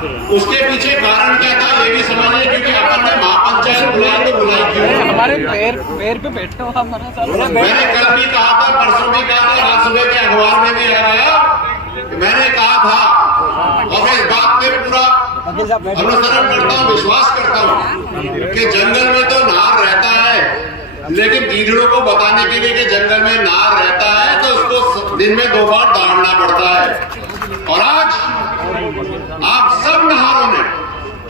उसके पीछे कारण क्या था ये भी समझिए, क्योंकि अपन ने महापंचायत बुलाई तो बुलाई क्यों? हमारे पैर पे बैठो हमारा। मैंने कल भी कहा था, परसों भी कहा था, आज सुबह के अखबार में भी आया, मैंने कहा था और इस बात पे पूरा अनुसरण करता हूँ, विश्वास करता हूँ कि जंगल में तो नार रहता है, लेकिन गीदड़ों को बताने के लिए कि जंगल में नार रहता है तो उसको दिन में 2 बार दौड़ना पड़ता है। और आज आप सब नहारों ने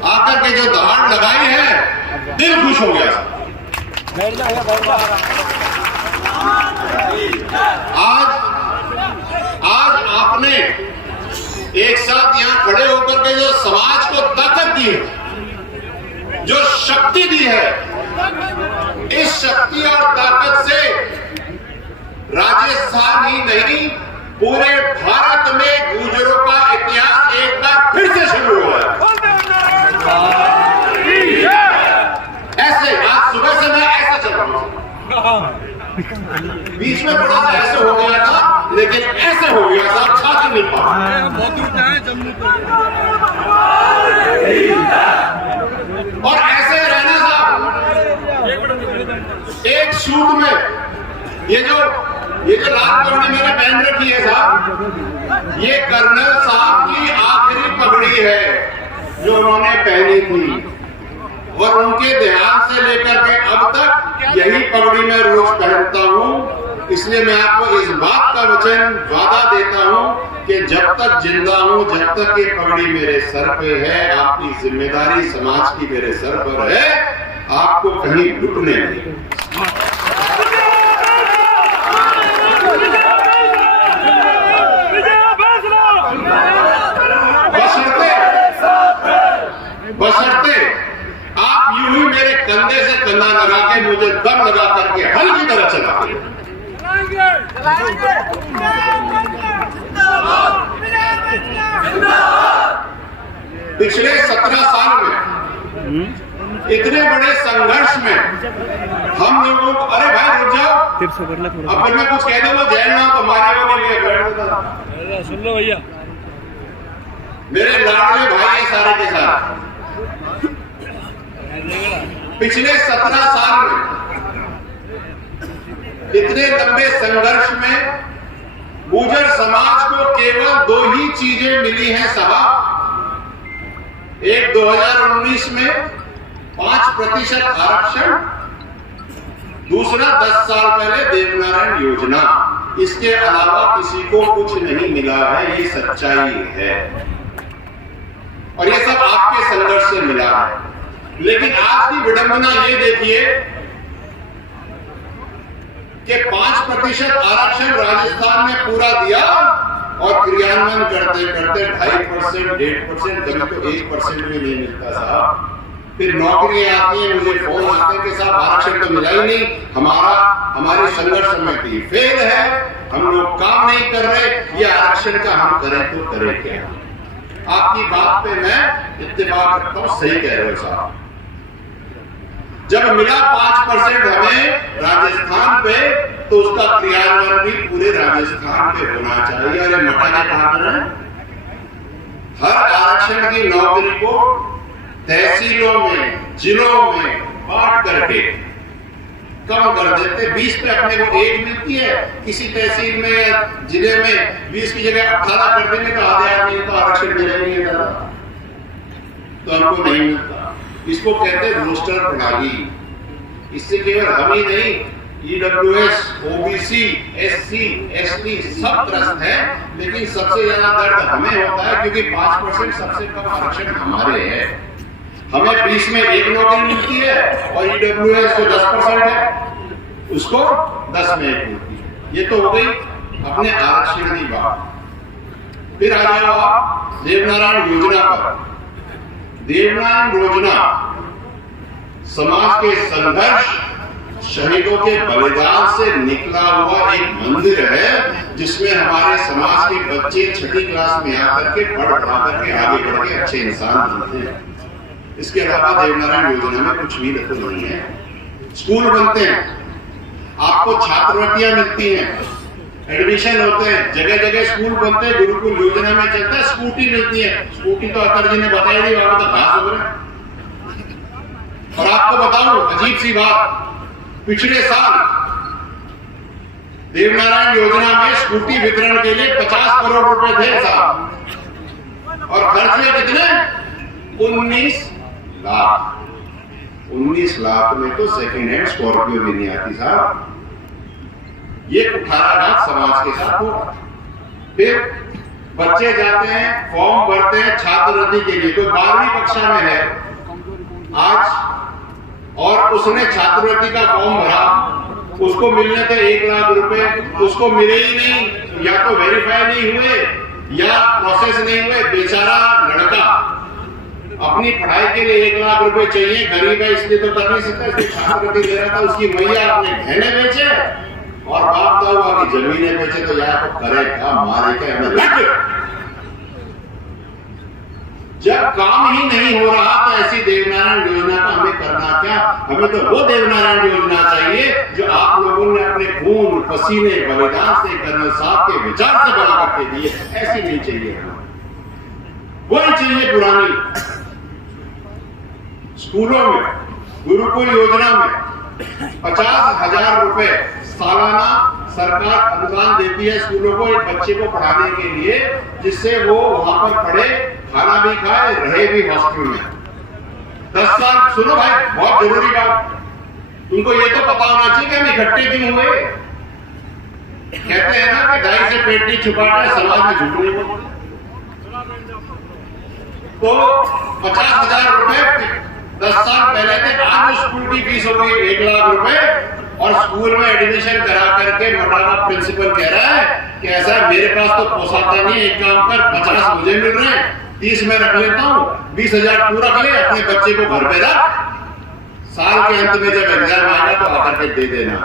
आकर के जो दहाड़ लगाई है, दिल खुश हो गया। आज आपने एक साथ यहां खड़े होकर के जो समाज को ताकत दी है, जो शक्ति दी है, इस शक्ति और ताकत से राजस्थान ही नहीं पूरे भारत में गुर्जरों का इतिहास एक बार फिर से शुरू हुआ है। ऐसे आज सुबह से मैं ऐसा चल रहा हूं, बीच में थोड़ा सा ऐसे हो गया था, लेकिन ऐसे हो गया था, छा नहीं पा। और ऐसे रहना साहब, एक सूट में ये जो लाल पगड़ी मैंने पहन रखी है साहब, ये कर्नल साहब की आखिरी पगड़ी है जो उन्होंने पहनी थी, और उनके देहांत से लेकर के अब तक यही पगड़ी मैं रोज पहनता हूं। इसलिए मैं आपको इस बात का वचन वादा देता हूं कि जब तक जिंदा हूं, जब तक ये पगड़ी मेरे सर पे है, आपकी जिम्मेदारी समाज की मेरे सर पर है, आपको कहीं लुटने नहीं। बशर्ते आप यूं ही मेरे कंधे से कंधा लगा के मुझे दम लगा करके हल की तरह चलाते। पिछले 17 साल में इतने बड़े संघर्ष में हम लोगों को, अरे भाई रुक जाओ, अपन में कुछ कह दो वो जैन ना तो मारे वो नहीं। सुन लो भैया, मेरे लाडले भाई है सारे के साथ। पिछले 17 साल में इतने लंबे संघर्ष में गुर्जर समाज को केवल 2 ही चीजें मिली हैं साहब। एक 2019 में 5% आरक्षण, दूसरा 10 साल पहले देवनारायण योजना। इसके अलावा किसी को कुछ नहीं मिला है, ये सच्चाई है, और ये सब आपके संघर्ष से मिला है। लेकिन आज की विडंबना ये देखिए कि 5% आरक्षण राजस्थान में पूरा दिया और क्रियान्वयन करते करते 2.5%, 1.5%, कभी तो 1% भी नहीं मिलता साहब। फिर नौकरियां आती हैं, मुझे फोन आते हैं कि साहब आरक्षण तो मिला ही नहीं, हमारी संघर्ष समिति फेल है, हम लोग काम नहीं कर रहे, ये आरक्षण का हम करें तो करें क्या? आपकी बात पे मैं इत्तेफाक करता हूं, सही कह रहे हो साहब। जब मिला 5% हमें राजस्थान पे, तो उसका क्रियान्वयन भी पूरे राजस्थान पे होना चाहिए। अरे मटा के कहा करें, हर आरक्षण की नौकरी को तहसीलों में, जिलों में बांट करके कम कर देते। 20 पे अपने को 1 मिलती है, किसी तहसील में या जिले में 20 की जगह 18 कर देंगे तो आधे आदमी को आरक्षण मिलेंगे, तो हमको नहीं मिलता। इसको कहते हैं रोस्टर प्रणाली। इससे केवल हम ही नहीं, EWS, OBC, SC, ST सब त्रस्त है, लेकिन सबसे ज्यादा दर्द हमें होता है क्योंकि 5% सबसे कम आरक्षण हमारे है। हमें 20 में 1 नौकरी मिलती है और EWS जो 10% है उसको 10 में 1 मिलती है। ये तो हो गई अपने आरक्षण की बात। फिर आ जाओ आप देवनारायण योजना पर। देवनारायण योजना समाज के संघर्ष, शहीदों के बलिदान से निकला हुआ एक मंदिर है, जिसमें हमारे समाज के बच्चे 6ठी क्लास में आकर के पढ़ करके आगे बढ़ के अच्छे इंसान बनते हैं। इसके अलावा देवनारायण योजना में कुछ भी नहीं है। स्कूल बनते हैं, आपको छात्रवृत्तियां मिलती हैं, एडमिशन होते हैं, जगह जगह स्कूल बनते हैं, गुरुकुल योजना में चलता है, स्कूटी मिलती है। स्कूटी तो अतर जी ने बताई नहीं, वहां तो घास उग रहे हैं। और आपको बताऊं अजीब सी बात, पिछले साल देवनारायण योजना में स्कूटी वितरण के लिए 50 करोड़ रुपए थे साहब, और खर्च हुए कितने? 19 लाख। 19 लाख में तो सेकेंड हैंड स्कॉर्पियो भी नहीं आती साहब। ये कुठाराघात समाज के साथ होगा। फिर बच्चे जाते हैं, फॉर्म भरते हैं छात्रवृत्ति के लिए, कोई 12वीं कक्षा में है आज और उसने छात्रवृत्ति का फॉर्म भरा, उसको मिलने थे 1 लाख रुपए, उसको मिले ही नहीं, या तो वेरीफाई नहीं हुए या प्रोसेस नहीं हुए। बेचारा लड़का अपनी पढ़ाई के लिए 1 लाख रुपए चाहिए, गरीब है इसलिए तो कर नहीं सकता, इसलिए छात्रवृत्ति ले रहा था। उसकी मैया अपने गहने बेचे और बाप का हुआ कि जमीनें बेचे, तो यार तो करे क्या, मारे क्या, हमें लग। जब काम ही नहीं हो रहा तो ऐसी देवनारायण योजना का हमें करना क्या? हमें तो वो देवनारायण योजना चाहिए जो आप लोगों ने अपने खून पसीने बलिदान से कर्नल साहब के विचार से बना करके दिए। ऐसी नहीं चाहिए हमें, वही चाहिए पुरानी। स्कूलों में गुरुकुल योजना में 50,000 रुपए सालाना सरकार अनुदान देती है स्कूलों को एक बच्चे को पढ़ाने के लिए, जिससे वो वहां पर पढ़े, खाना भी खाए, रहे भी हॉस्टल में 10 साल। सुनो भाई, बहुत जरूरी बात, तुमको ये तो पता होना चाहिए कि हम इकट्ठे क्यों हुए। कहते हैं ना कि दाई से पेट नहीं छुपाता है, समाज में झूठ नहीं बोलते। तो 50,000 रुपए 10 साल पहले थे, आज स्कूल की फीस हो गई 1 लाख रुपए। और स्कूल में एडमिशन करा करके मोटापा प्रिंसिपल कह रहा है कि ऐसा मेरे पास तो पोसाता नहीं, एक काम कर 50 मुझे मिल रहे हैं, 30 में रख लेता हूँ, 20,000 तू रख ले, अपने बच्चे को घर पे रख, साल के अंत में जब एग्जाम आएगा तो आकर के दे देना।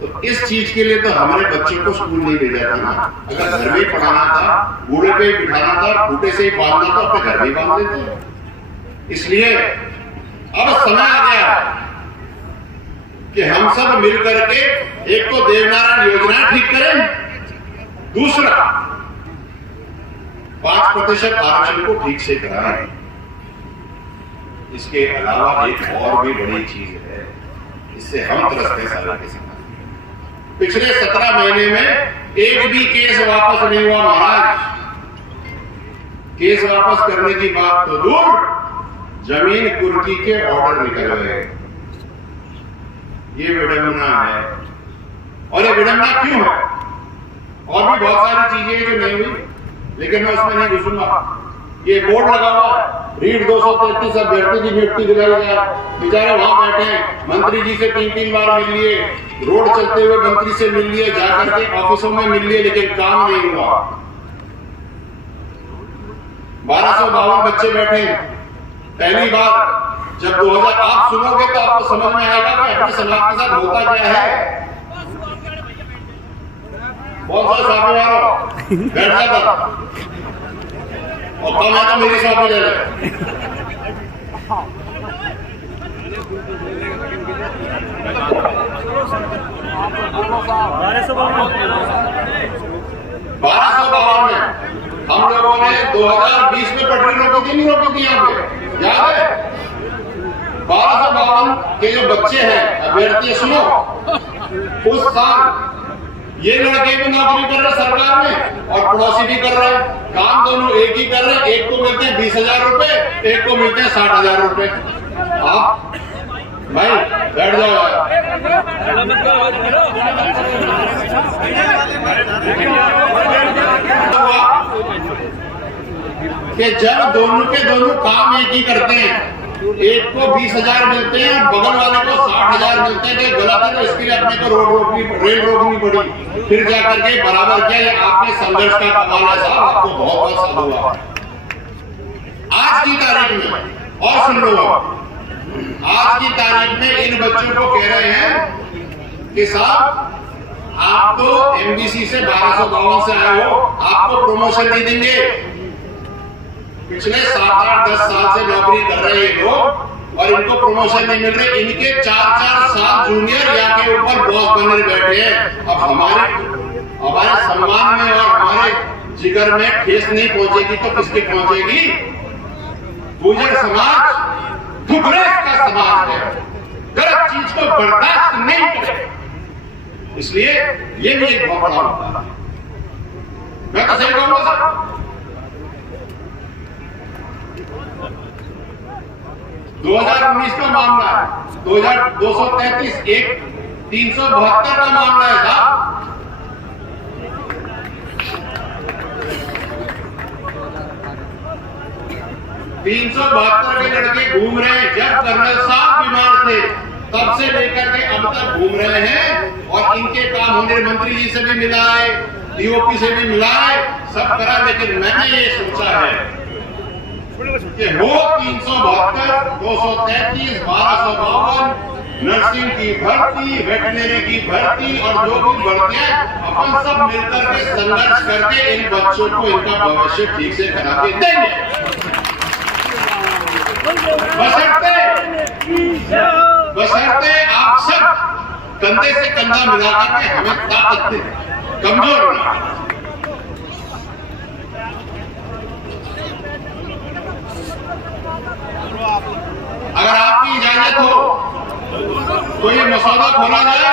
तो इस चीज के लिए तो हमारे बच्चों को स्कूल नहीं भेजा था ना। अगर घर में ही पढ़ाना था, बूढ़े पे ही बिठाना था, खूटे से ही बांधना था, अपने घर में ही बांध देते। इसलिए अब समय आ गया कि हम सब मिलकर के एक तो देवनारायण योजना ठीक करें, दूसरा 5% आरक्षण को ठीक से कराएं। इसके अलावा एक और भी बड़ी चीज है, इससे हम त्रस्त हैं सारे के साथ। पिछले 17 महीने में एक भी केस वापस नहीं हुआ महाराज। केस वापस करने की बात तो दूर, जमीन कुर्की के ऑर्डर निकल गए। ये विडंबना है। और ये विडंबना क्यों है? और भी बहुत सारी चीजें जो नहीं हुई, लेकिन मैं उसमें नहीं घुसूंगा। ये बोर्ड लगा हुआ है, रीड 233 अभ्यर्थी की नियुक्ति दिलाई जाए। बेचारे वहां बैठे, मंत्री जी से 3-3 बार मिल लिए, रोड चलते हुए मंत्री से मिल लिए, जाकर के ऑफिसों में मिल लिए, लेकिन काम नहीं हुआ। 1252 बच्चे बैठे। पहली बार जब 2000 आप सुनोगे तो आपको समझ में आएगा कि अपने समाज के साथ होता क्या है। बहुत सारे सामने वालों बैठ जाता और कम है तो मेरे साथ ले जाए। 1252 में हम लोगों ने 2020 में पटरी रोकी थी, नहीं रोकी थी यहाँ पे, याद है? 1252 के जो बच्चे हैं अभ्यर्थी, सुनो, उस साल ये लड़के भी नौकरी कर रहे सरकार में और पड़ोसी भी कर रहे हैं, काम दोनों एक ही कर रहे हैं। एक को मिलते हैं 20,000 रुपए, एक को मिलते हैं 60,000 रुपए। आप भाई बैठ जाओ। कि जब दोनों के दोनों काम एक ही करते हैं, एक को 20,000 मिलते हैं और बगल वाले को 60,000 मिलते हैं, तो गलत है, तो इसके लिए अपने को रेल रोकनी पड़ी, फिर जाकर के बराबर किया। ये आपके संघर्ष का कमाल है साहब, आपको बहुत बहुत साल हुआ। आज की तारीख में, और सुन लो, आज की तारीख में इन बच्चों को कह रहे हैं कि साहब आप तो एमबीसी से 1252 से आए हो, आपको प्रमोशन नहीं देंगे। पिछले 7-8-10 साल से नौकरी कर रहे हैं लोग और इनको प्रमोशन नहीं मिल रहे। इनके 4-4 साल जूनियर या के ऊपर बॉस बने बैठे हैं। अब हमारे सम्मान में और हमारे जिगर में ठेस नहीं पहुंचेगी तो किसके पहुंचेगी? गुर्जर समाज गुमराह का समाज है, गलत चीज को बर्दाश्त नहीं करे, इसलिए ये भी एक बहुत बड़ा मुद्दा है। मैं तो सही कहूंगा सर, 2019 का मामला है, 2233 एक 372 का मामला है साहब। तीन सौ 372 के लड़के घूम रहे हैं। जब कर्नल साहब बीमार थे तब से लेकर के अब तक घूम रहे हैं, और इनके काम होने मंत्री जी से भी मिला है, डीओपी से भी मिला है, सब करा, लेकिन मैंने ये सोचा है कि हो 372, 233, 1252 नर्सिंग की भर्ती, वेटनरी की भर्ती और जो भी भर्तियां, अपन सब मिलकर के संघर्ष करके इन बच्चों को इनका भविष्य ठीक से करा के देंगे। बशर्ते आप सब कंधे से कंधा मिलाकर के हमें ताकत दें, कमजोर ना। अगर आपकी इजाजत हो तो ये मसौदा खोला जाए।